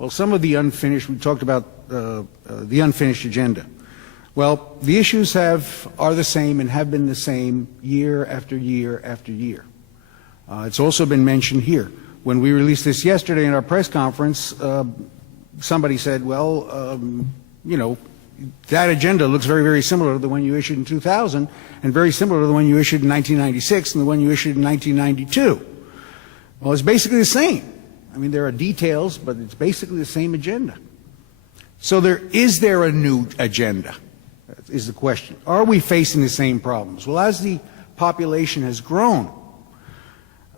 Well, some of the unfinished, we talked about the unfinished agenda. Well, the issues are the same and have been the same year after year after year. It's also been mentioned here. When we released this yesterday in our press conference, somebody said, well, you know, that agenda looks very, very similar to the one you issued in 2000 and very similar to the one you issued in 1996 and the one you issued in 1992. Well, it's basically the same. I mean, there are details, but it's basically the same agenda. So is there a new agenda, is the question. Are we facing the same problems? Well, as the population has grown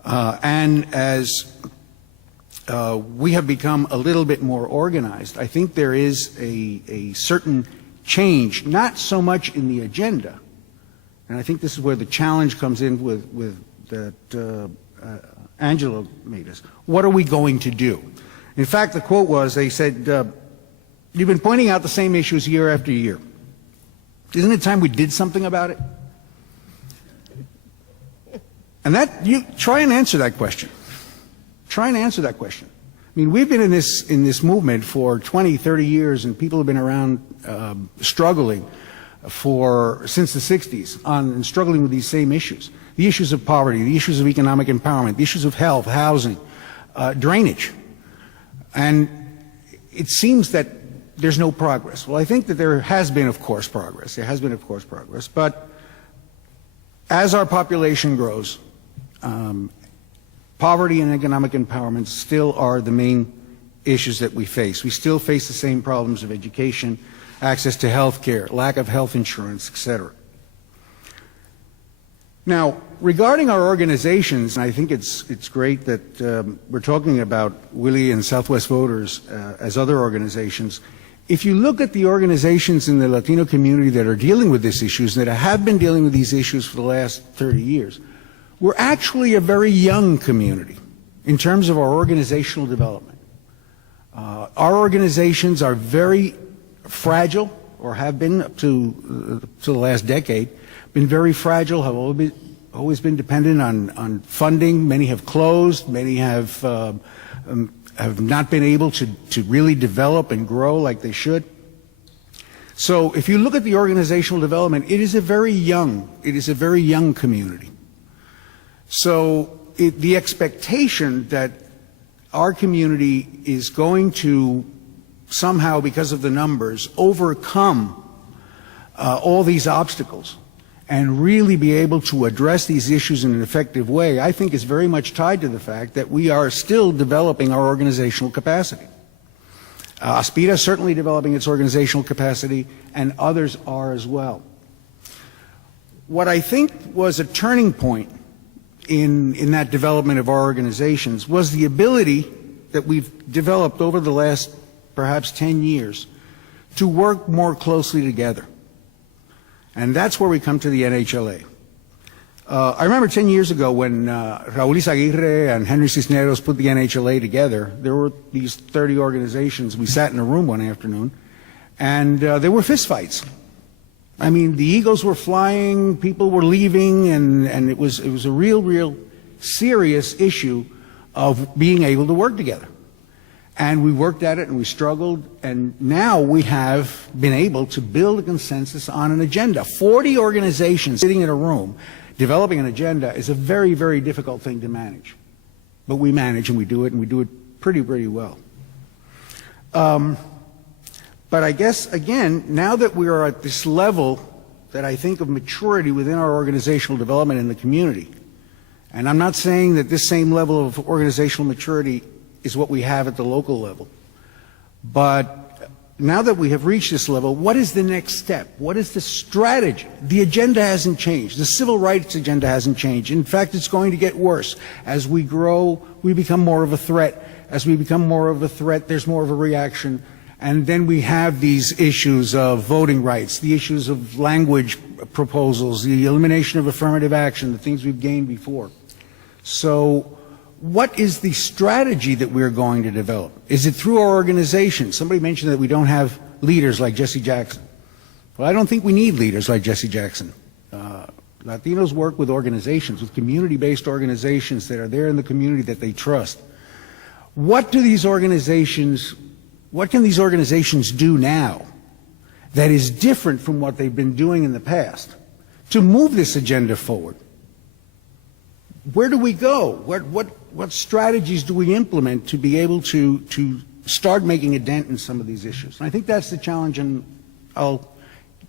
and as we have become a little bit more organized, I think there is a certain change, not so much in the agenda, and I think this is where the challenge comes in with that Angelo made us. What are we going to do? In fact, the quote was, they said, you've been pointing out the same issues year after year. Isn't it time we did something about it? And you try and answer that question. Try and answer that question. I mean, we've been in this movement for 20, 30 years, and people have been around struggling since the 60s and struggling with these same issues. The issues of poverty, the issues of economic empowerment, the issues of health, housing, drainage. And it seems that there's no progress. Well, I think that there has been, of course, progress. There has been, of course, progress. But as our population grows, poverty and economic empowerment still are the main issues that we face. We still face the same problems of education, access to health care, lack of health insurance, etc. Now, regarding our organizations, I think it's great that we're talking about Willie and Southwest Voters as other organizations. If you look at the organizations in the Latino community that are dealing with these issues, that have been dealing with these issues for the last 30 years, we're actually a very young community in terms of our organizational development. Our organizations are very fragile, or have been up to the last decade, been very fragile, have always been dependent on funding. Many have closed, many have not been able to really develop and grow like they should. So if you look at the organizational development, it is a very young community. So the expectation that our community is going to somehow, because of the numbers, overcome all these obstacles and really be able to address these issues in an effective way, I think is very much tied to the fact that we are still developing our organizational capacity. Aspira is certainly developing its organizational capacity, and others are as well. What I think was a turning point in that development of our organizations was the ability that we've developed over the last perhaps 10 years to work more closely together. And that's where we come to the NHLA. I remember 10 years ago when Raul Yzaguirre and Henry Cisneros put the NHLA together, there were these 30 organizations. We sat in a room one afternoon, and there were fistfights. I mean, the egos were flying, people were leaving, and it was a real serious issue of being able to work together. And we worked at it and we struggled, and now we have been able to build a consensus on an agenda. 40 organizations sitting in a room developing an agenda is a very, very difficult thing to manage. But we manage, and we do it pretty well. But I guess, again, now that we are at this level that I think of maturity within our organizational development in the community, and I'm not saying that this same level of organizational maturity is what we have at the local level, but now that we have reached this level, what is the next step? What is the strategy? The agenda hasn't changed. The civil rights agenda hasn't changed. In fact, it's going to get worse. As we grow, we become more of a threat. As we become more of a threat, there's more of a reaction. And then we have these issues of voting rights, the issues of language proposals, the elimination of affirmative action, the things we've gained before. So what is the strategy that we're going to develop? Is it through our organization? Somebody mentioned that we don't have leaders like Jesse Jackson. Well, I don't think we need leaders like Jesse Jackson. Latinos work with organizations, with community-based organizations that are there in the community that they trust. What do these organizations what can these organizations do now that is different from what they've been doing in the past to move this agenda forward? Where do we go? What strategies do we implement to be able to start making a dent in some of these issues? And I think that's the challenge, and I'll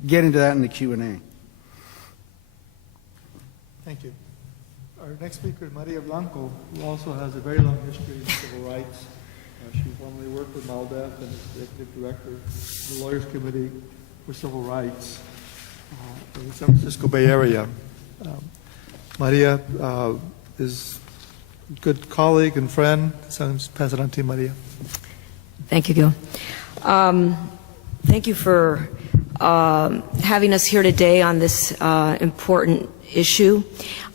get into that in the Q&A. Thank you. Our next speaker is Myria Blanco, who also has a very long history in civil rights. She formerly worked with MALDEF and is executive director of the Lawyers Committee for Civil Rights in the San Francisco Bay Area. Myria is a good colleague and friend, so I'm just pass it on to you, Myria. Thank you, Gil. Thank you for having us here today on this important issue.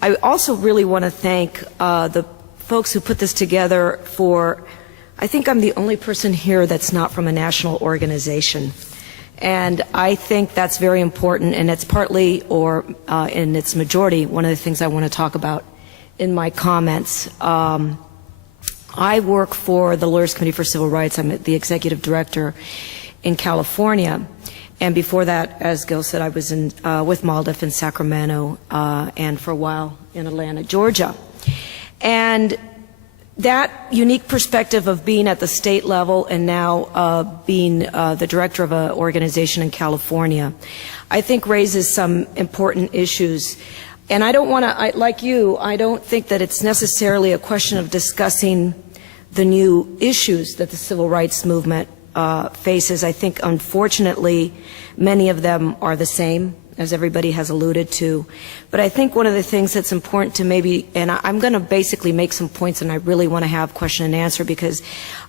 I also really want to thank the folks who put this together for, I think I'm the only person here that's not from a national organization. And I think that's very important, and it's partly, or in its majority, one of the things I want to talk about in my comments. I work for the Lawyers Committee for Civil Rights. I'm the executive director in California. And before that, as Gil said, I was in, with MALDEF in Sacramento and for a while in Atlanta, Georgia. And that unique perspective of being at the state level and now being the director of an organization in California, I think raises some important issues. And I don't want to, like you, I don't think that it's necessarily a question of discussing the new issues that the civil rights movement faces. I think, unfortunately, many of them are the same, as everybody has alluded to. But I think one of the things that's important to maybe, and I'm going to basically make some points, and I really want to have question and answer, because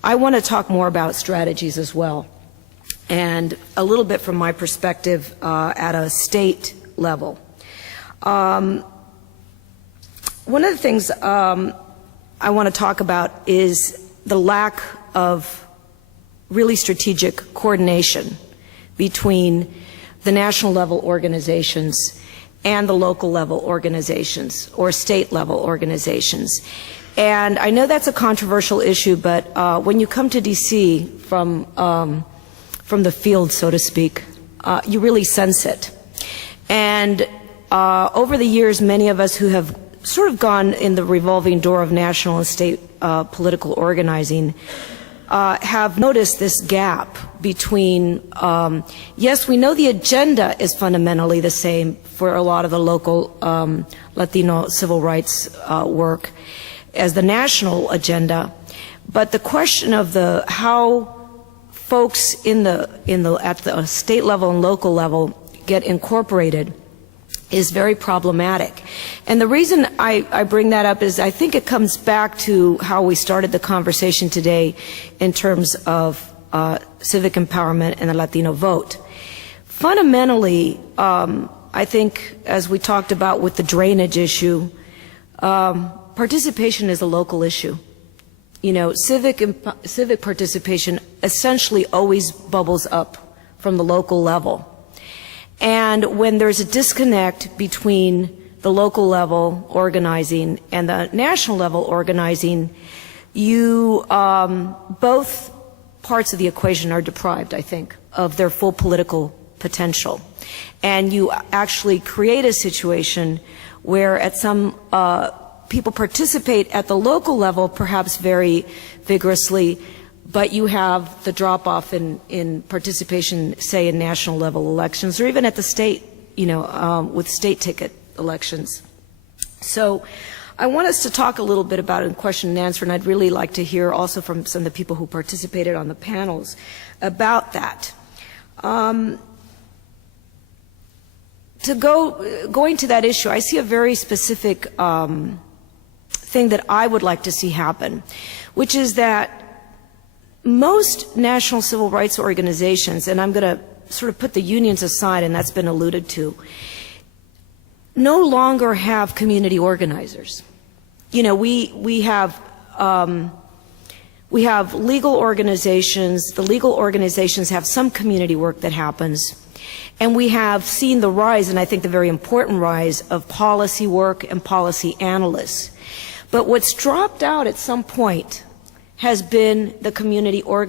I want to talk more about strategies as well, and a little bit from my perspective at a state level. One of the things I want to talk about is the lack of really strategic coordination between the national level organizations and the local level organizations or state level organizations. And I know that's a controversial issue, but when you come to DC from the field, so to speak, you really sense it. And over the years, many of us who have sort of gone in the revolving door of national and state political organizing have noticed this gap between, yes, we know the agenda is fundamentally the same for a lot of the local Latino civil rights work as the national agenda, but the question of how folks at the state level and local level get incorporated is very problematic. And the reason I bring that up is I think it comes back to how we started the conversation today in terms of civic empowerment and the Latino vote. Fundamentally, I think, as we talked about with the drainage issue, participation is a local issue. You know, civic participation essentially always bubbles up from the local level. And when there's a disconnect between the local level organizing and the national level organizing, both parts of the equation are deprived, I think, of their full political potential. And you actually create a situation where people participate at the local level, perhaps very vigorously, but you have the drop-off in participation, say, in national level elections, or even at the state, with state ticket elections. So I want us to talk a little bit about it in question and answer, and I'd really like to hear also from some of the people who participated on the panels about that. Going to that issue, I see a very specific thing that I would like to see happen, which is that most national civil rights organizations, and I'm going to sort of put the unions aside, and that's been alluded to, no longer have community organizers. You know, we have legal organizations. The legal organizations have some community work that happens, and we have seen the rise, and I think the very important rise, of policy work and policy analysts. But what's dropped out at some point has been the community organizers.